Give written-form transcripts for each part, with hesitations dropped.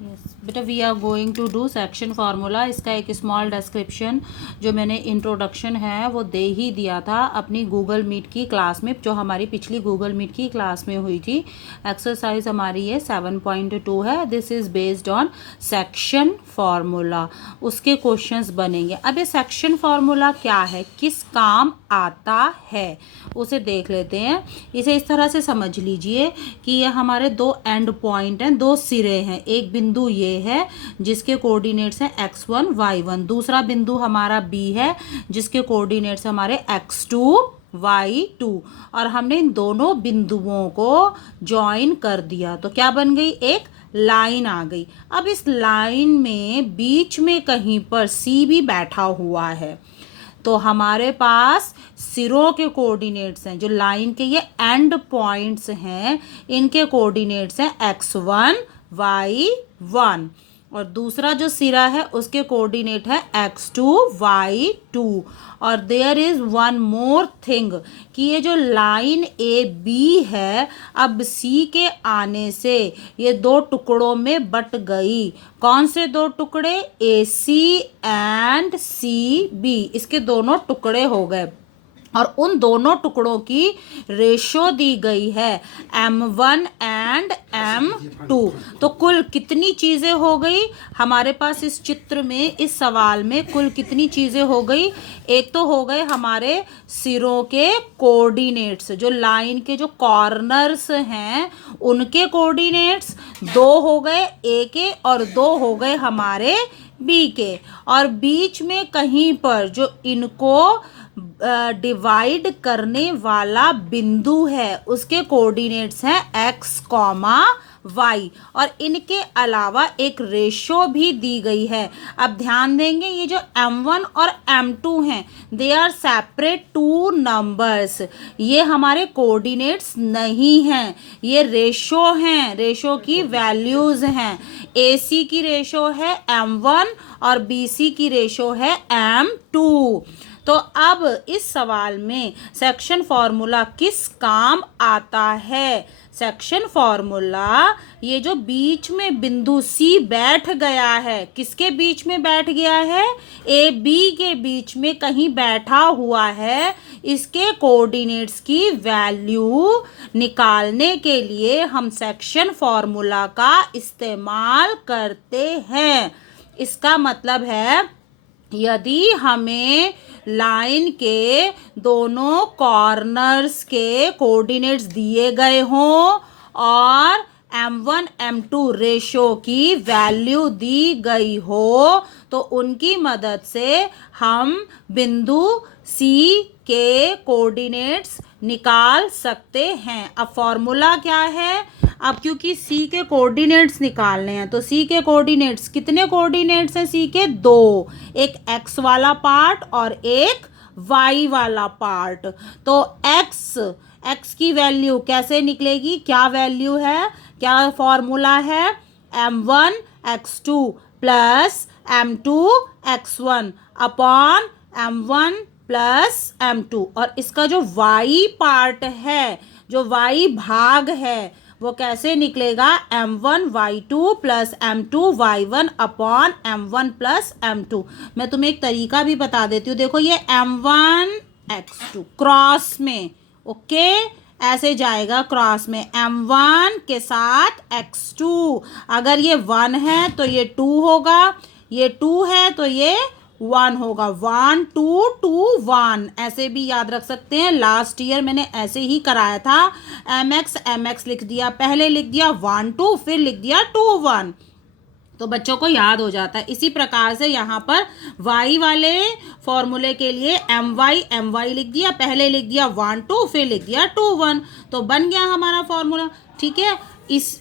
Yes बेटा, we are going to do section formula. इसका एक स्मॉल डिस्क्रिप्शन जो मैंने इंट्रोडक्शन है वो दे ही दिया था अपनी गूगल मीट की क्लास में, जो हमारी पिछली गूगल मीट की क्लास में हुई थी। एक्सरसाइज हमारी ये 7.2 है। This is based on section formula. उसके क्वेश्चंस बनेंगे। अब ये सेक्शन फार्मूला क्या है, किस काम आता है, उसे देख लेते हैं। इसे इस तरह से समझ लीजिए कि ये हमारे दो एंड पॉइंट हैं, दो सिरे हैं। एक बिंदु ये है जिसके कोऑर्डिनेट्स हैं x1 y1, दूसरा बिंदु हमारा B है जिसके कोऑर्डिनेट्स हमारे x2 y2, और हमने इन दोनों बिंदुओं को ज्वाइन कर दिया तो क्या बन गई, एक लाइन आ गई। अब इस लाइन में बीच में कहीं पर C भी बैठा हुआ है, तो हमारे पास सिरों के कोऑर्डिनेट्स हैं, जो लाइन के ये एंड पॉइंट्स हैं, इनके कोऑर्डिनेट्स हैं x1 y1, और दूसरा जो सिरा है उसके कोऑर्डिनेट है x2 y2। और there is one more thing कि ये जो लाइन ए बी है, अब सी के आने से ये दो टुकड़ों में बट गई। कौन से दो टुकड़े, ए सी एंड सी बी, इसके दोनों टुकड़े हो गए, और उन दोनों टुकड़ों की रेशो दी गई है m1 एंड m2। तो कुल कितनी चीज़ें हो गई हमारे पास इस चित्र में, इस सवाल में कुल कितनी चीज़ें हो गई। एक तो हो गए हमारे सिरों के कोऑर्डिनेट्स, जो लाइन के जो कॉर्नर्स हैं उनके कोऑर्डिनेट्स, दो हो गए ए के और दो हो गए हमारे बी के, और बीच में कहीं पर जो इनको डिवाइड करने वाला बिंदु है उसके कोऑर्डिनेट्स हैं x, y, और इनके अलावा एक रेशो भी दी गई है। अब ध्यान देंगे, ये जो m1 और m2 हैं, they are separate two numbers, ये हमारे कोऑर्डिनेट्स नहीं हैं, ये रेशो हैं, रेशो की वैल्यूज हैं। AC की रेशो है m1 और BC की रेशो है m2। तो अब इस सवाल में सेक्शन फार्मूला किस काम आता है। सेक्शन फार्मूला, ये जो बीच में बिंदु C बैठ गया है, किसके बीच में बैठ गया है, ए बी के बीच में कहीं बैठा हुआ है, इसके कोऑर्डिनेट्स की वैल्यू निकालने के लिए हम सेक्शन फार्मूला का इस्तेमाल करते हैं। इसका मतलब है, यदि हमें लाइन के दोनों कॉर्नर्स के कोऑर्डिनेट्स दिए गए हों और m1 m2 रेशो की वैल्यू दी गई हो, तो उनकी मदद से हम बिंदु C के कोऑर्डिनेट्स निकाल सकते हैं। अब फॉर्मूला क्या है, अब क्योंकि C के कोऑर्डिनेट्स निकालने हैं तो C के कोऑर्डिनेट्स, कितने कोऑर्डिनेट्स हैं C के, दो, एक x वाला पार्ट और एक y वाला पार्ट। तो x की वैल्यू कैसे निकलेगी, क्या वैल्यू है, क्या फॉर्मूला है, m1 x2 plus m2 x1 upon m1 plus m2, और इसका जो y पार्ट है, जो y भाग है, वो कैसे निकलेगा, m1 y2 plus m2 y1 upon m1 plus m2। मैं तुम्हें एक तरीका भी बता देती हूँ, देखो ये m1 x2 क्रॉस में, ओके, ऐसे जाएगा क्रॉस में, m1 के साथ x2, अगर ये 1 है तो ये 2 होगा, ये 2 है तो ये 1 होगा, 1 2 2 1, ऐसे भी याद रख सकते हैं। लास्ट ईयर मैंने ऐसे ही कराया था, mx लिख दिया, पहले लिख दिया 1 2, फिर लिख दिया 2 1, तो बच्चों को याद हो जाता है। इसी प्रकार से यहाँ पर y वाले फॉर्मूले के लिए my लिख दिया, पहले लिख दिया 1 2, फिर लिख दिया 2 1, तो बन गया हमारा फॉर्मूला। ठीक है,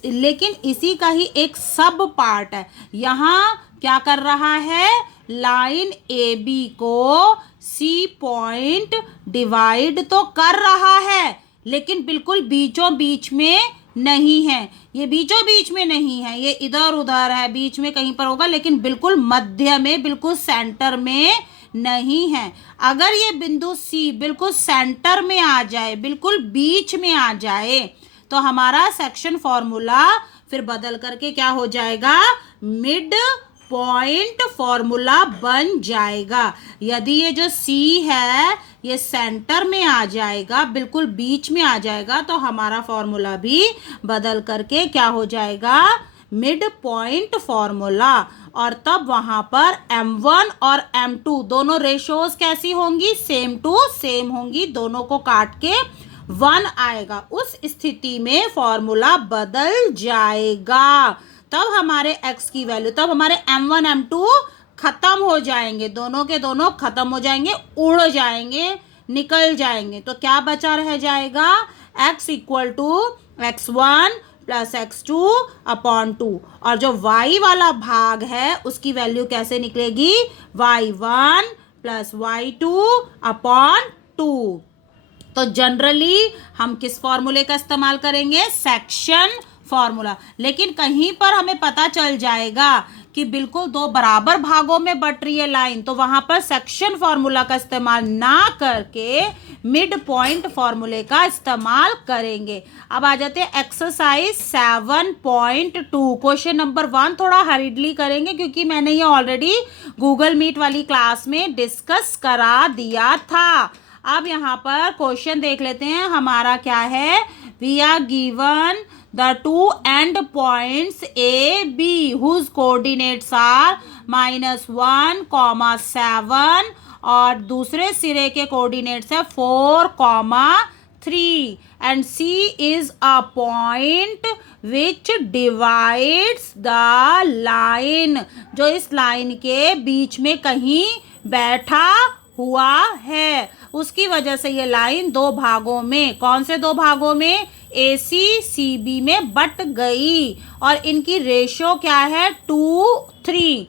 लेकिन इसी का ही एक सब पार्ट है, यहाँ क्या कर रहा है, लाइन ए बी को C पॉइंट डिवाइड तो कर रहा है, लेकिन बिल्कुल बीचों बीच में नहीं है, ये बीचों बीच में नहीं है, ये इधर उधर है, बीच में कहीं पर होगा, लेकिन बिल्कुल मध्य में, बिल्कुल सेंटर में नहीं है। अगर ये बिंदु C बिल्कुल सेंटर में आ जाए, बिल्कुल बीच में आ जाए, तो हमारा सेक्शन फॉर्मूला फिर बदल करके क्या हो जाएगा, मिड पॉइंट फॉर्मूला बन जाएगा। यदि ये जो C है ये सेंटर में आ जाएगा, बिल्कुल बीच में आ जाएगा, तो हमारा फॉर्मूला भी बदल करके क्या हो जाएगा, मिड पॉइंट फॉर्मूला। और तब वहां पर M1 और M2 दोनों रेशोज कैसी होंगी, सेम टू सेम होंगी, दोनों को काट के 1 आएगा। उस स्थिति में फॉर्मूला बदल जाएगा। तब हमारे x की वैल्यू, तब हमारे M1 M2 खत्म हो जाएंगे, दोनों के दोनों खत्म हो जाएंगे, उड़ जाएंगे, निकल जाएंगे। तो क्या बचा रह जाएगा, x equal to x1 plus x2 upon 2। और जो y वाला भाग है उसकी वैल्यू कैसे निकलेगी, y1 प्लस y2 अपॉन 2। तो जनरली हम किस फॉर्मूले का इस्तेमाल करेंगे, सेक्शन फॉर्मूला। लेकिन कहीं पर हमें पता चल जाएगा कि बिल्कुल दो बराबर भागों में बट रही है लाइन, तो वहां पर सेक्शन फॉर्मूला का इस्तेमाल ना करके मिड पॉइंट फॉर्मूले का इस्तेमाल करेंगे। अब आ जाते हैं एक्सरसाइज 7.2। क्वेश्चन नंबर 1 थोड़ा हरीडली करेंगे क्योंकि मैंने ये ऑलरेडी गूगल मीट वाली क्लास में डिस्कस करा दिया था। अब यहाँ पर क्वेश्चन देख लेते हैं, हमारा क्या है, we are given the two end points A, B whose coordinates are -1, 7 और दूसरे सिरे के कोऑर्डिनेट्स है 4, 3 and C is a point which divides the line, जो इस लाइन के बीच में कहीं बैठा हुआ है। उसकी वजह से ये लाइन दो भागों में, कौन से दो भागों में, AC CB में बट गई और इनकी रेशो क्या है, 2:3।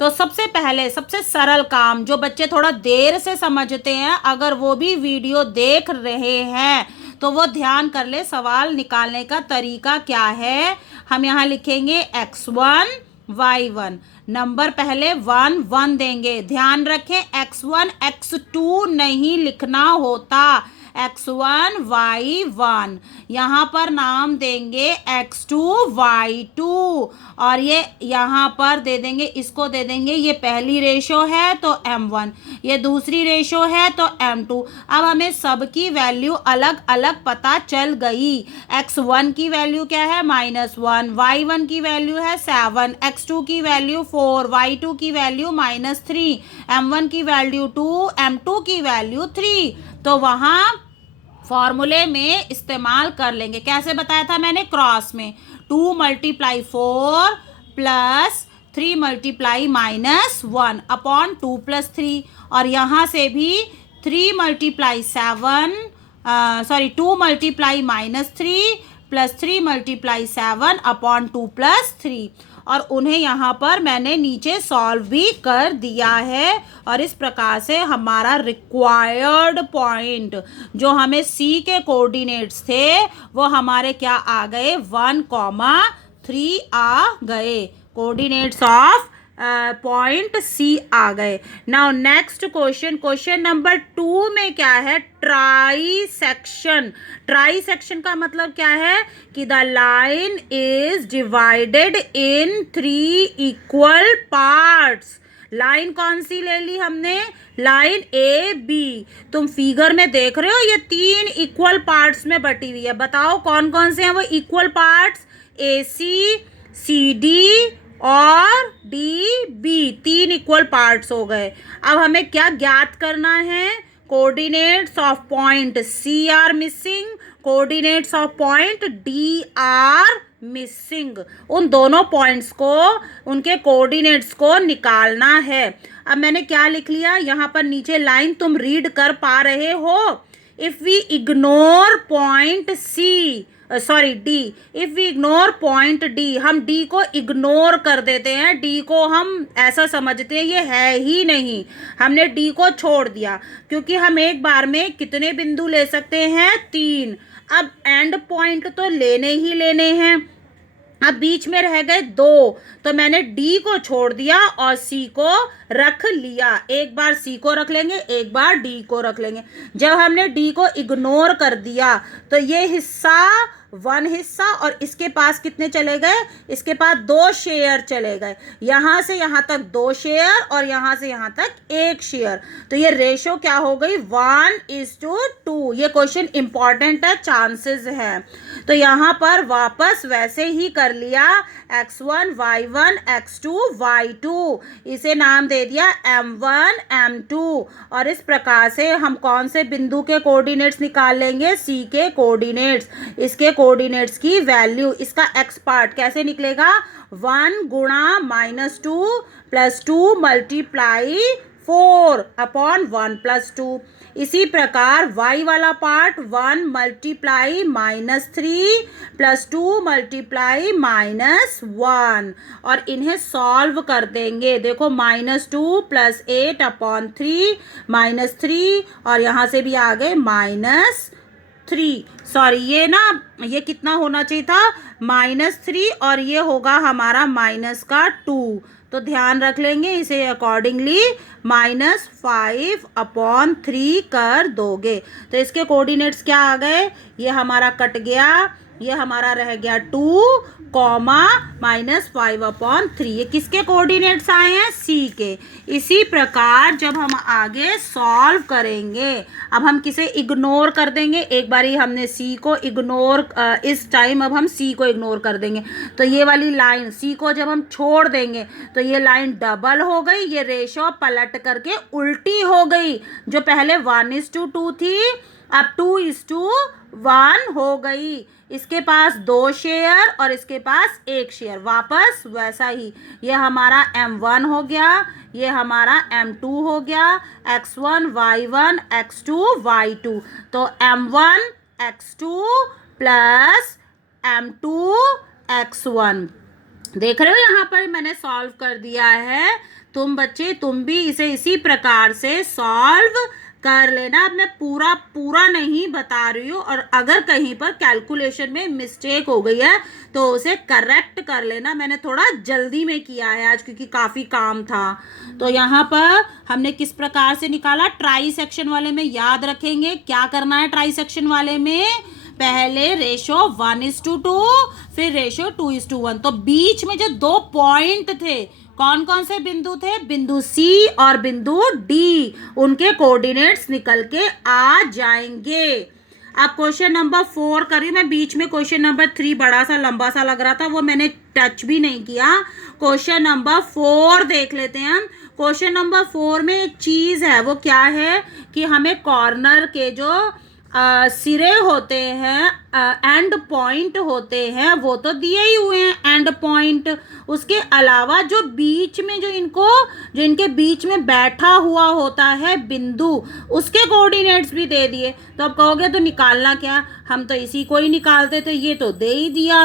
तो सबसे पहले सबसे सरल काम जो बच्चे थोड़ा देर से समझते हैं, अगर वो भी वीडियो देख रहे हैं तो वो ध्यान कर ले, सवाल निकालने का तरीका क्या है। हम यहाँ लिखेंगे x1 y1, नंबर पहले 1 1 देंगे। ध्यान रखें x1 x2 नहीं लिखना होता, x1 y1। यहाँ पर नाम देंगे x2 y2 और ये यहाँ पर दे देंगे, इसको दे देंगे, ये पहली रेशो है तो m1, ये दूसरी रेशो है तो m2। अब हमें सबकी वैल्यू अलग अलग पता चल गई। x1 की वैल्यू क्या है, -1, y1 की वैल्यू है 7, x2 की वैल्यू 4, y2 की वैल्यू -3, m1 की वैल्यू 2, m2 की वैल्यू 3। तो वहाँ फॉर्मूले में इस्तेमाल कर लेंगे। कैसे बताया था मैंने, क्रॉस में 2 × 4 प्लस 3 × -1 अपॉन 2 + 3। और यहाँ से भी 3 × 7 2 × -3 प्लस 3 × 7 अपॉन 2 + 3। और उन्हें यहाँ पर मैंने नीचे सॉल्व भी कर दिया है। और इस प्रकार से हमारा रिक्वायर्ड पॉइंट जो हमें C के कोऑर्डिनेट्स थे वो हमारे क्या आ गए, 1, 3 आ गए, कोऑर्डिनेट्स ऑफ पॉइंट C आ गए। Now next question, question number 2 में क्या है, ट्राई सेक्शन। ट्राई सेक्शन का मतलब क्या है कि the line is divided in 3 equal parts. Line कौन सी ले ली हमने, लाइन AB। तुम फिगर में देख रहे हो ये 3 इक्वल पार्ट्स में बटी हुई है। बताओ कौन कौन से हैं वो इक्वल पार्ट्स, AC, CD और DB, 3 इक्वल पार्ट्स हो गए। अब हमें क्या ज्ञात करना है, coordinates of point C are missing, coordinates of point D are missing. उन दोनों पॉइंट्स को, उनके कोऑर्डिनेट्स को निकालना है। अब मैंने क्या लिख लिया, यहाँ पर नीचे लाइन तुम रीड कर पा रहे हो। If we ignore point D, if we ignore point D, हम D को इग्नोर कर देते हैं, D को हम ऐसा समझते हैं ये है ही नहीं, हमने D को छोड़ दिया क्योंकि हम एक बार में कितने बिंदु ले सकते हैं, 3। अब एंड पॉइंट तो लेने ही लेने हैं, अब बीच में रह गए 2, तो मैंने D को छोड़ दिया और C को रख लिया। एक बार C को रख लेंगे, एक बार D को रख लेंगे। जब हमने D को इग्नोर कर दिया तो ये हिस्सा 1 हिस्सा और इसके पास कितने चले गए, इसके पास 2 शेयर चले गए, यहाँ से यहाँ तक 2 शेयर और यहाँ से यहाँ तक 1 शेयर। तो ये रेशो क्या हो गई 1:2। ये क्वेश्चन इंपॉर्टेंट है, चांसेस है। तो यहाँ पर वापस वैसे ही कर लिया, x1 y1 x2 y2, इसे नाम दे दिया m1 m2। और इस प्रकार से हम कौन से बिंदु के कोऑर्डिनेट्स निकाल लेंगे, c के कोऑर्डिनेट्स। इसके कोऑर्डिनेट्स की वैल्यू, इसका x पार्ट कैसे निकलेगा, 1 गुणा -2 + 2 मल्टीप्लाई 4 अपॉन 1 + 2। इसी प्रकार y वाला पार्ट 1 मल्टीप्लाई -3 + 2 मल्टीप्लाई -1, और इन्हें सॉल्व कर देंगे। देखो -2 + 8 अपॉन 3 -3, और यहाँ से भी आ गए -3। सॉरी, ये ना, ये कितना होना चाहिए था, -3, और ये होगा हमारा -2। तो ध्यान रख लेंगे, इसे अकॉर्डिंगली -5 अपॉन 3 कर दोगे। तो इसके कोऑर्डिनेट्स क्या आ गए, ये हमारा कट गया, ये हमारा रह गया 2, -5 अपॉन 3। ये किसके कोऑर्डिनेट्स आए हैं, c के। इसी प्रकार जब हम आगे सॉल्व करेंगे, अब हम किसे इग्नोर कर देंगे, एक बारी हमने c को इग्नोर, इस टाइम अब हम c को इग्नोर कर देंगे। तो ये वाली लाइन c को जब हम छोड़ देंगे तो ये लाइन डबल हो गई, ये रेशो पलट करके उल्टी हो गई। जो पहले 1:2 थी अब 2:1 हो गई। इसके पास 2 शेयर और इसके पास 1 शेयर, वापस वैसा ही। ये हमारा m1 हो गया, ये हमारा m2 हो गया, x1 y1 x2 y2। तो m1 x2 plus m2 x1। देख रहे हो, यहाँ पर मैंने सॉल्व कर दिया है। तुम बच्चे, तुम भी इसे इसी प्रकार से सॉल्व कर लेना। अब मैं पूरा नहीं बता रही हूँ, और अगर कहीं पर कैलकुलेशन में मिस्टेक हो गई है तो उसे करेक्ट कर लेना। मैंने थोड़ा जल्दी में किया है आज, क्योंकि काफ़ी काम था। तो यहाँ पर हमने किस प्रकार से निकाला, ट्राई सेक्शन वाले में याद रखेंगे क्या करना है। ट्राई सेक्शन वाले में पहले रेशो 1:2, फिर रेशो 2:1। तो बीच में जो 2 पॉइंट थे, कौन कौन से बिंदु थे, बिंदु C और बिंदु D, उनके कोऑर्डिनेट्स निकल के आ जाएंगे। अब क्वेश्चन नंबर 4 करी मैं, बीच में क्वेश्चन नंबर 3 बड़ा सा लंबा सा लग रहा था, वो मैंने टच भी नहीं किया। क्वेश्चन नंबर 4 देख लेते हैं हम। क्वेश्चन नंबर 4 में एक चीज़ है, वो क्या है कि हमें कॉर्नर के जो सिरे होते हैं, एंड पॉइंट होते हैं, वो तो दिए ही हुए हैं एंड पॉइंट। उसके अलावा जो बीच में, जो इनके बीच में बैठा हुआ होता है बिंदु, उसके कोऑर्डिनेट्स भी दे दिए। तो अब कहोगे तो निकालना क्या, हम तो इसी को ही निकालते, तो ये तो दे ही दिया।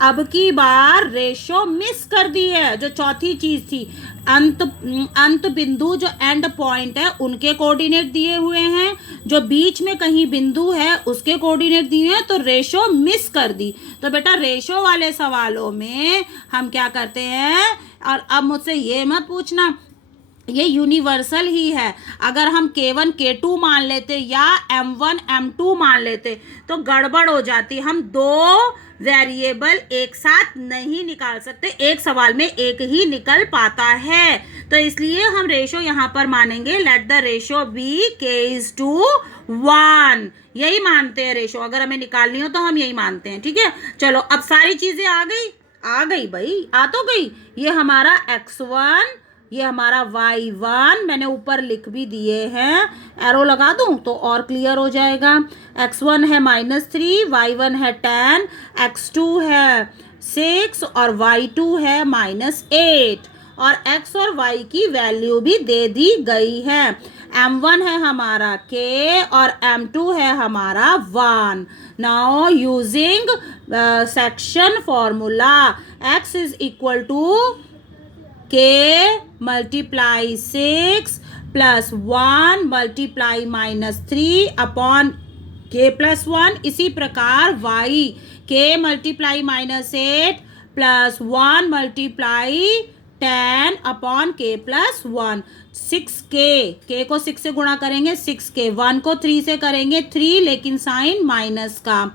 अब की बार रेशो मिस कर दी है। जो चौथी चीज़ थी, अंत बिंदु जो एंड पॉइंट है उनके कोऑर्डिनेट दिए हुए हैं, जो बीच में कहीं बिंदु है उसके कोऑर्डिनेट दिए हैं, तो रेशो मिस कर दी। तो बेटा रेशो वाले सवालों में हम क्या करते हैं, और अब मुझसे ये मत पूछना, ये यूनिवर्सल ही है। अगर हम K1 K2 मान लेते या M1 M2 मान लेते तो गड़बड़ हो जाती। हम 2 वेरिएबल एक साथ नहीं निकाल सकते, एक सवाल में एक ही निकल पाता है। तो इसलिए हम रेशो यहाँ पर मानेंगे, let the ratio B K:1। यही मानते हैं रेशो, अगर हमें निकालनी हो तो हम यही मानते हैं। ठीक है, चलो अब सारी चीज़ें आ गई भाई, आ तो गई। ये हमारा x1, ये हमारा y1, मैंने ऊपर लिख भी दिए हैं, एरो लगा दूं तो और क्लियर हो जाएगा। x1 है -3, y1 है 10, x2 है 6 और y2 है -8, और x और y की वैल्यू भी दे दी गई है। m1 है हमारा k और m2 है हमारा 1। Now using section formula, x is equal to k multiply 6 plus 1 multiply -3 upon k plus 1। इसी प्रकार y k multiply -8 plus 1 multiply 10 upon k plus 1। 6k को 6 से गुणा करेंगे 6k, 1 को 3 से करेंगे 3, लेकिन साइन माइनस का।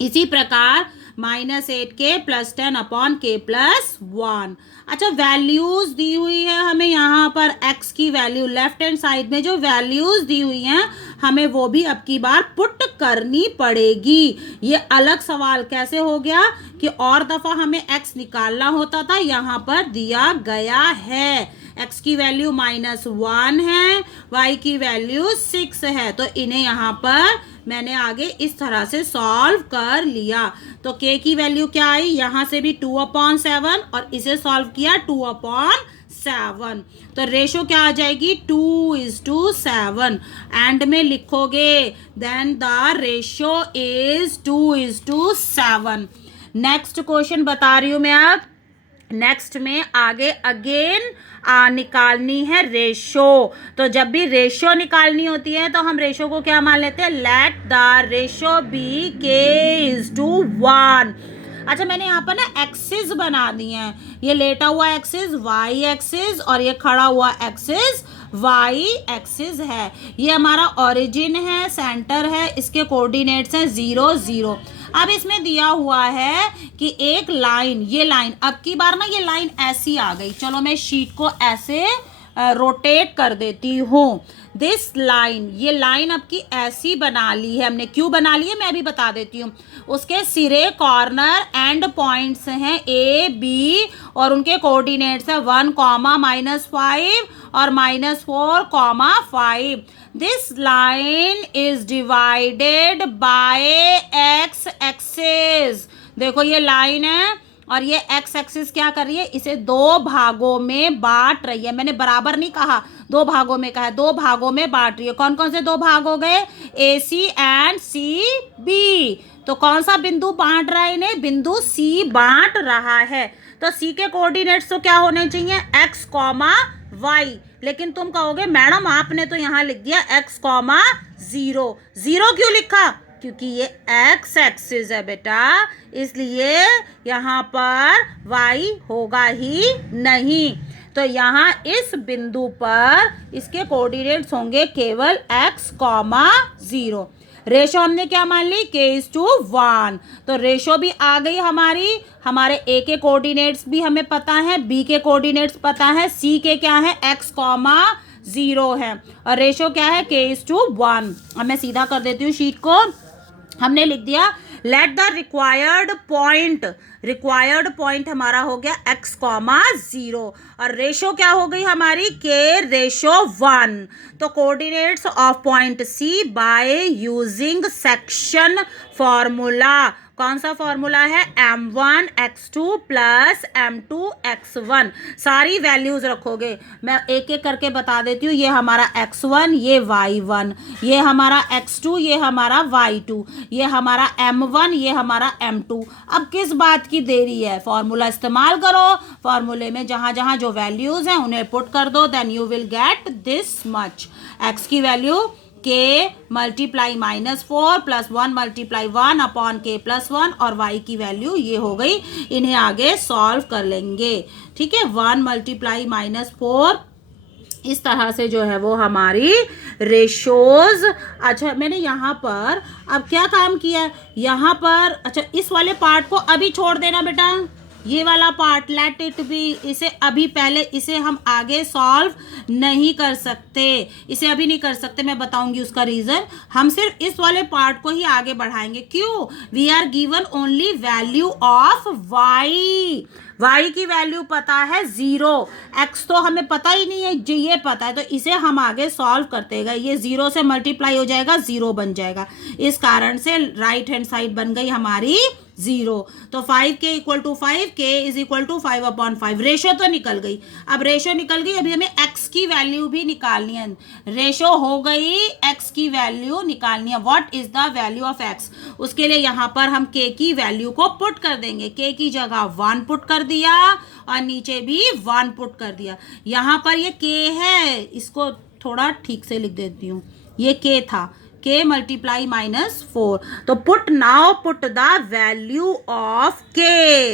इसी प्रकार -8k + 10 अपॉन k + 1। अच्छा, वैल्यूज दी हुई है हमें यहाँ पर x की वैल्यू, लेफ्ट हैंड साइड में जो वैल्यूज दी हुई हैं हमें वो भी अब की बार पुट करनी पड़ेगी। ये अलग सवाल कैसे हो गया कि और दफा हमें x निकालना होता था, यहाँ पर दिया गया है x की वैल्यू -1 है, y की वैल्यू 6 है, तो इन्हें यहाँ पर मैंने आगे इस तरह से सॉल्व कर लिया। तो k की वैल्यू क्या आई, यहाँ से भी 2/7 और इसे सॉल्व किया 2/7। तो रेशो क्या आ जाएगी 2:7। एंड में लिखोगे then the ratio is 2:7। Next question बता रही हूं मैं अब। नेक्स्ट में आगे अगेन निकालनी है रेशो। तो जब भी रेशो निकालनी होती है तो हम रेशो को क्या मान लेते हैं, let the ratio B k:1। अच्छा, मैंने यहाँ पर ना एक्सिस बना दिए हैं, ये लेटा हुआ एक्सिस वाई एक्सिस और ये खड़ा हुआ एक्सिस वाई एक्सिस है। ये हमारा ओरिजिन है, सेंटर है, इसके कोऑर्डिनेट्स हैं 0 0। अब इसमें दिया हुआ है कि एक लाइन, ये लाइन अब की बार ना ये लाइन ऐसी आ गई, चलो मैं शीट को ऐसे रोटेट कर देती हूँ। दिस लाइन, ये लाइन अब की ऐसी बना ली है हमने। क्यों बना ली है मैं अभी बता देती हूँ। उसके सिरे, कॉर्नर, एंड पॉइंट्स हैं ए बी और उनके कोऑर्डिनेट्स है 1, -5 और -4, 5। This line is divided by x axis. देखो ये लाइन है और ये एक्स एक्सिस क्या कर रही है, इसे दो भागों में बांट रही है। मैंने बराबर नहीं कहा, दो भागों में कहा है, दो भागों में बांट रही है। कौन कौन से दो भाग हो गए, ए सी एंड सी बी। तो कौन सा बिंदु बांट रहा है इन्हें, बिंदु सी बांट रहा है। तो सी के कोऑर्डिनेट्स तो क्या होने चाहिए, x, y। लेकिन तुम कहोगे मैडम आपने तो यहाँ लिख दिया x, 0। 0 क्यों लिखा, क्योंकि ये x एक्सिस है बेटा, इसलिए यहाँ पर y होगा ही नहीं। तो यहाँ इस बिंदु पर इसके कोऑर्डिनेट्स होंगे केवल x, 0। रेशो हमने क्या मान ली, k:1। तो रेशो भी आ गई हमारी। हमारे a के कोऑर्डिनेट्स भी हमें पता है, b के कोऑर्डिनेट्स पता है, c के क्या है, x, 0 है और रेशो क्या है k:1। अब मैं सीधा कर देती हूँ शीट को। हमने लिख दिया लेट द रिक्वायर्ड पॉइंट हमारा हो गया x, 0 और रेशो क्या हो गई हमारी k:1। तो coordinates of point C by using section formula. कौन सा फॉर्मूला है, m1x2 + m2x1। सारी वैल्यूज रखोगे, मैं एक एक करके बता देती हूँ। ये हमारा x1, ये y1, ये हमारा x2, ये हमारा y2, ये हमारा m1, ये हमारा m2। अब किस बात की देरी है, फॉर्मूला इस्तेमाल करो। फॉर्मूले में जहां जहां जो वैल्यूज हैं उन्हें पुट कर दो, then you will get this much. x की वैल्यू k × -4 + 1 × 1 अपॉन k + 1 और y की वैल्यू ये हो गई। इन्हें आगे सॉल्व कर लेंगे, ठीक है। 1 × -4 इस तरह से जो है वो हमारी रेशोज। अच्छा, मैंने यहाँ पर अब क्या काम किया है, यहाँ पर अच्छा इस वाले पार्ट को अभी छोड़ देना बेटा, ये वाला पार्ट लेट इट बी। इसे अभी पहले इसे हम आगे सॉल्व नहीं कर सकते, इसे अभी नहीं कर सकते, मैं बताऊंगी उसका रीजन। हम सिर्फ इस वाले पार्ट को ही आगे बढ़ाएंगे। क्यों, we are given only value of y। y की वैल्यू पता है 0, x तो हमें पता ही नहीं है, जो ये पता है, तो इसे हम आगे सॉल्व करते गए। ये 0 से मल्टीप्लाई हो जाएगा, 0 बन जाएगा, इस कारण से राइट हैंड साइड बन गई हमारी 0। तो 5k = 5, k = 5/5। रेशो तो निकल गई। अब रेशो निकल गई, अभी हमें x की वैल्यू भी निकालनी है। रेशो हो गई, x की वैल्यू निकालनी है। What is the value of x, उसके लिए यहाँ पर हम k की वैल्यू को पुट कर देंगे। k की जगह 1 पुट कर दिया और नीचे भी 1 पुट कर दिया। यहाँ पर ये k है, इसको थोड़ा ठीक से लिख देती हूँ, ये k था, k × -4। तो put the value of k,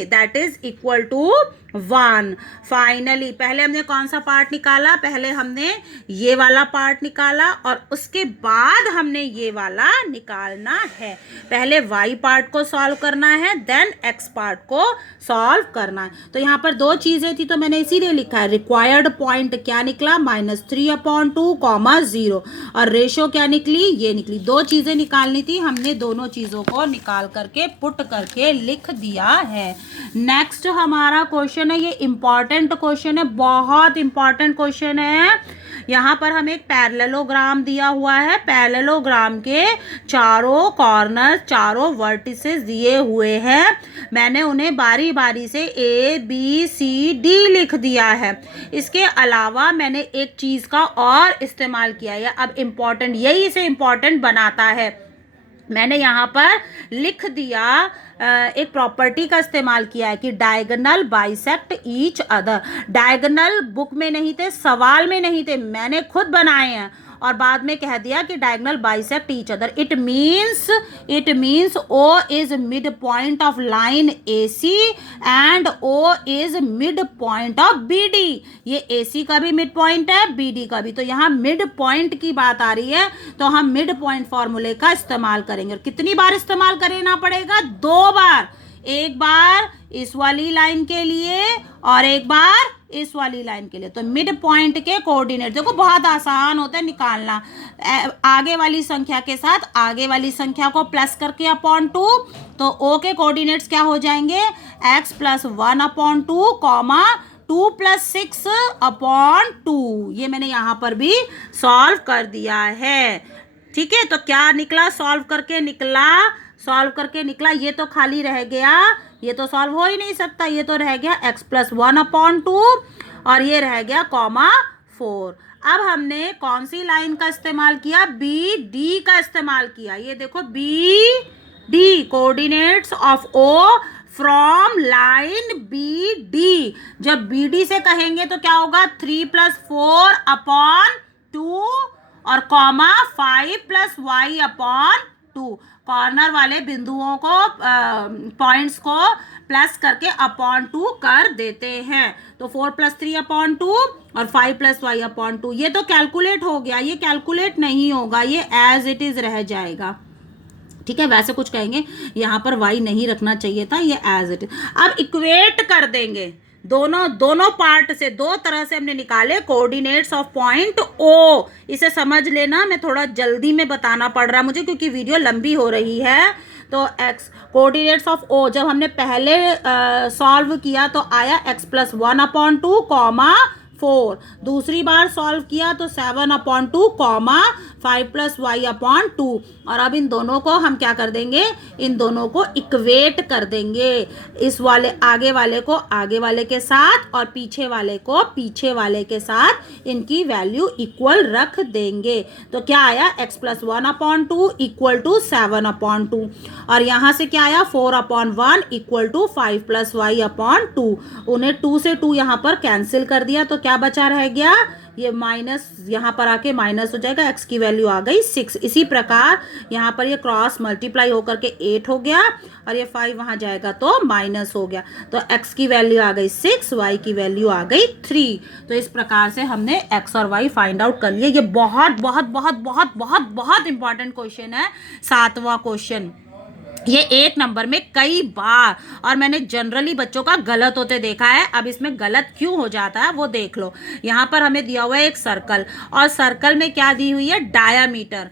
that is equal to 1। Finally पहले हमने कौन सा पार्ट निकाला, पहले हमने ये वाला पार्ट निकाला और उसके बाद हमने ये वाला निकालना है। पहले y पार्ट को सॉल्व करना है, देन x पार्ट को सॉल्व करना है। तो यहाँ पर दो चीज़ें थी तो मैंने इसीलिए लिखा है रिक्वायर्ड पॉइंट क्या निकला -3/2, 0 और रेशो क्या निकली, ये निकली। दो चीज़ें निकालनी थी, हमने दोनों चीज़ों को निकाल करके पुट करके लिख दिया है। नेक्स्ट हमारा क्वेश्चन है, ये इंपॉर्टेंट क्वेश्चन है, बहुत इंपॉर्टेंट क्वेश्चन है। यहाँ पर हमें एक पैरेललोग्राम दिया हुआ है, पैरेललोग्राम के चारों कॉर्नर, चारों वर्टिसेस दिए हुए हैं। मैंने उन्हें बारी बारी से ABCD लिख दिया है। इसके अलावा मैंने एक चीज़ का और इस्तेमाल किया है, अब इम्पॉर्टेंट, यही इसे इम्पॉर्टेंट बनाता है। मैंने यहाँ पर लिख दिया, एक प्रॉपर्टी का इस्तेमाल किया है कि diagonal bisect each other. Diagonal book में नहीं थे, सवाल में नहीं थे, मैंने खुद बनाए हैं और बाद में कह दिया कि diagonal bisect each other. It means O is mid point of line AC and O is mid point of BD। ये AC का भी मिड पॉइंट है, BD का भी। तो यहाँ मिड पॉइंट की बात आ रही है तो हम मिड पॉइंट फॉर्मूले का इस्तेमाल करेंगे। और कितनी बार इस्तेमाल करना पड़ेगा, 2 बार। एक बार इस वाली लाइन के लिए और एक बार इस वाली लाइन के लिए। तो मिड पॉइंट के कोऑर्डिनेट देखो बहुत आसान होता है निकालना। आगे वाली संख्या के साथ आगे वाली संख्या को प्लस करके /2, तो O के कोऑर्डिनेट्स क्या हो जाएंगे, x + 1/2, 2 + 6/2। ये मैंने यहाँ पर भी सॉल्व कर दिया है। ठीक है, तो क्या निकला, सॉल्व करके निकला, ये तो खाली रह गया, ये तो सॉल्व हो ही नहीं सकता, ये तो रह गया x + 1/2 और ये रह गया (4). अब हमने कौन सी लाइन का इस्तेमाल किया, BD का इस्तेमाल किया। ये देखो BD, coordinates of O from line BD। जब BD से कहेंगे तो क्या होगा, 3 + 4/2 और कॉमा 5 + y/2। कॉर्नर वाले बिंदुओं को, पॉइंट्स को प्लस करके (2) कर देते हैं। तो 4 + 3/2 और 5 + y/2। ये तो कैलकुलेट हो गया, ये कैलकुलेट नहीं होगा, ये एज इट इज रह जाएगा। ठीक है, वैसे कुछ कहेंगे यहाँ पर y नहीं रखना चाहिए था, ये एज इट इज। अब इक्वेट कर देंगे दोनों पार्ट से, दो तरह से हमने निकाले कोऑर्डिनेट्स ऑफ पॉइंट O। इसे समझ लेना, मैं थोड़ा जल्दी में बताना पड़ रहा है मुझे क्योंकि वीडियो लंबी हो रही है। तो x कोऑर्डिनेट्स ऑफ O जब हमने पहले सॉल्व किया तो आया x + 1/2, 4। दूसरी बार सॉल्व किया तो 7/2, 5 + y/2। और अब इन दोनों को हम क्या कर देंगे, इन दोनों को इक्वेट कर देंगे। इस वाले आगे वाले को आगे वाले के साथ और पीछे वाले को पीछे वाले के साथ इनकी वैल्यू इक्वल रख देंगे। तो क्या आया, x + 1/2 = 7/2 और यहाँ से क्या आया, 4/1 = 5 + y/2। उन्हें 2 से 2 यहाँ पर कैंसिल कर दिया तो क्या बचा रह गया, ये माइनस यहाँ पर आके माइनस हो जाएगा, x की वैल्यू आ गई 6। इसी प्रकार यहाँ पर ये क्रॉस मल्टीप्लाई होकर के 8 हो गया और ये 5 वहाँ जाएगा तो माइनस हो गया। तो x की वैल्यू आ गई 6, y की वैल्यू आ गई 3। तो इस प्रकार से हमने x और y फाइंड आउट कर लिए। ये बहुत बहुत बहुत बहुत बहुत बहुत इंपॉर्टेंट क्वेश्चन है, 7वां क्वेश्चन। ये 1 नंबर में कई बार और मैंने जनरली बच्चों का गलत होते देखा है। अब इसमें गलत क्यों हो जाता है वो देख लो। यहाँ पर हमें दिया हुआ है एक सर्कल और सर्कल में क्या दी हुई है, डायामीटर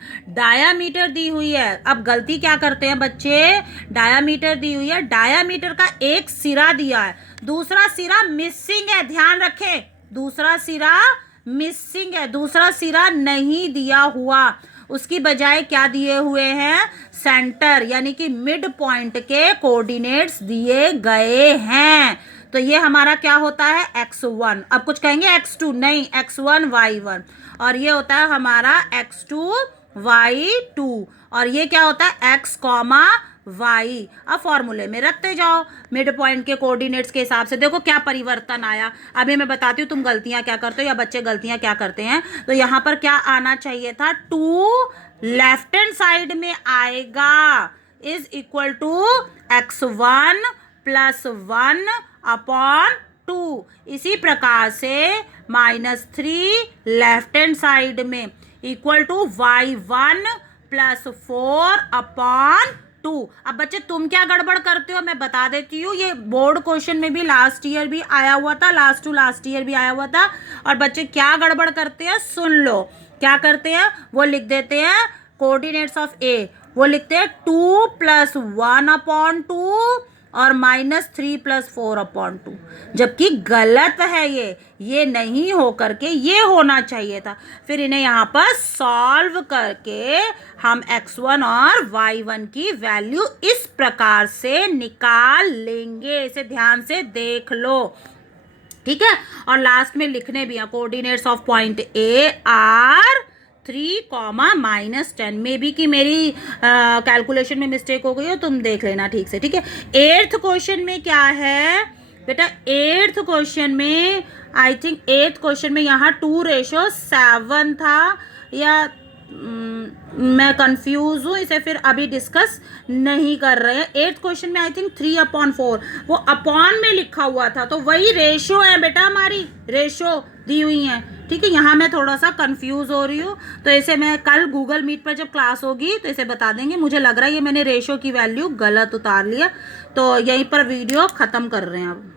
दी हुई है। अब गलती क्या करते हैं बच्चे, डायामीटर दी हुई है, डायामीटर का एक सिरा दिया है, दूसरा सिरा मिसिंग है, ध्यान रखें, दूसरा सिरा मिसिंग है, दूसरा सिरा नहीं दिया हुआ। उसकी बजाय क्या दिए हुए हैं, सेंटर यानी कि मिड पॉइंट के कोऑर्डिनेट्स दिए गए हैं। तो ये हमारा क्या होता है, x1। अब कुछ कहेंगे x2, नहीं, x1 y1 और ये होता है हमारा x2 y2 और ये क्या होता है x, y। अब फॉर्मूले में रखते जाओ मिड पॉइंट के कोऑर्डिनेट्स के हिसाब से। देखो क्या परिवर्तन आया। अभी मैं बताती हूँ तुम गलतियां क्या करते हो या बच्चे गलतियां क्या करते हैं। तो यहाँ पर क्या आना चाहिए था, 2 लेफ्ट हैंड साइड में आएगा इज इक्वल टू x1 + 1/2 2। इसी प्रकार से -3 लेफ्ट हैंड साइड में इक्वल टू y1 + 4/2। अब बच्चे तुम क्या गड़बड़ करते हो मैं बता देती हूँ। ये बोर्ड क्वेश्चन में भी लास्ट ईयर भी आया हुआ था, लास्ट ईयर भी आया हुआ था। और बच्चे क्या गड़बड़ करते हैं सुन लो। क्या करते हैं, वो लिख देते हैं कोऑर्डिनेट्स ऑफ ए, वो लिखते हैं 2 + 1/2 और -3 + 4/2, जबकि गलत है ये नहीं हो करके ये होना चाहिए था। फिर इन्हें यहाँ पर सॉल्व करके हम x1 और y1 की वैल्यू इस प्रकार से निकाल लेंगे। इसे ध्यान से देख लो, ठीक है। और लास्ट में लिखने भी हैं coordinates of point A R 3, -10। May be कि मेरी कैलकुलेशन में मिस्टेक हो गई हो, तुम देख लेना ठीक से, ठीक है। 8th क्वेश्चन में क्या है बेटा, 8th क्वेश्चन में आई थिंक 8th क्वेश्चन में यहाँ 2:7 था, या मैं कंफ्यूज हूँ, इसे फिर अभी डिस्कस नहीं कर रहे हैं। 8th क्वेश्चन में आई थिंक 3/4 वो अपॉन में लिखा हुआ था, तो वही रेशो है बेटा, हमारी रेशो दी हुई है, ठीक है। यहाँ मैं थोड़ा सा कंफ्यूज हो रही हूँ, तो इसे मैं कल गूगल मीट पर जब क्लास होगी तो इसे बता देंगे। मुझे लग रहा है ये मैंने रेशो की वैल्यू गलत उतार लिया, तो यहीं पर वीडियो ख़त्म कर रहे हैं अब।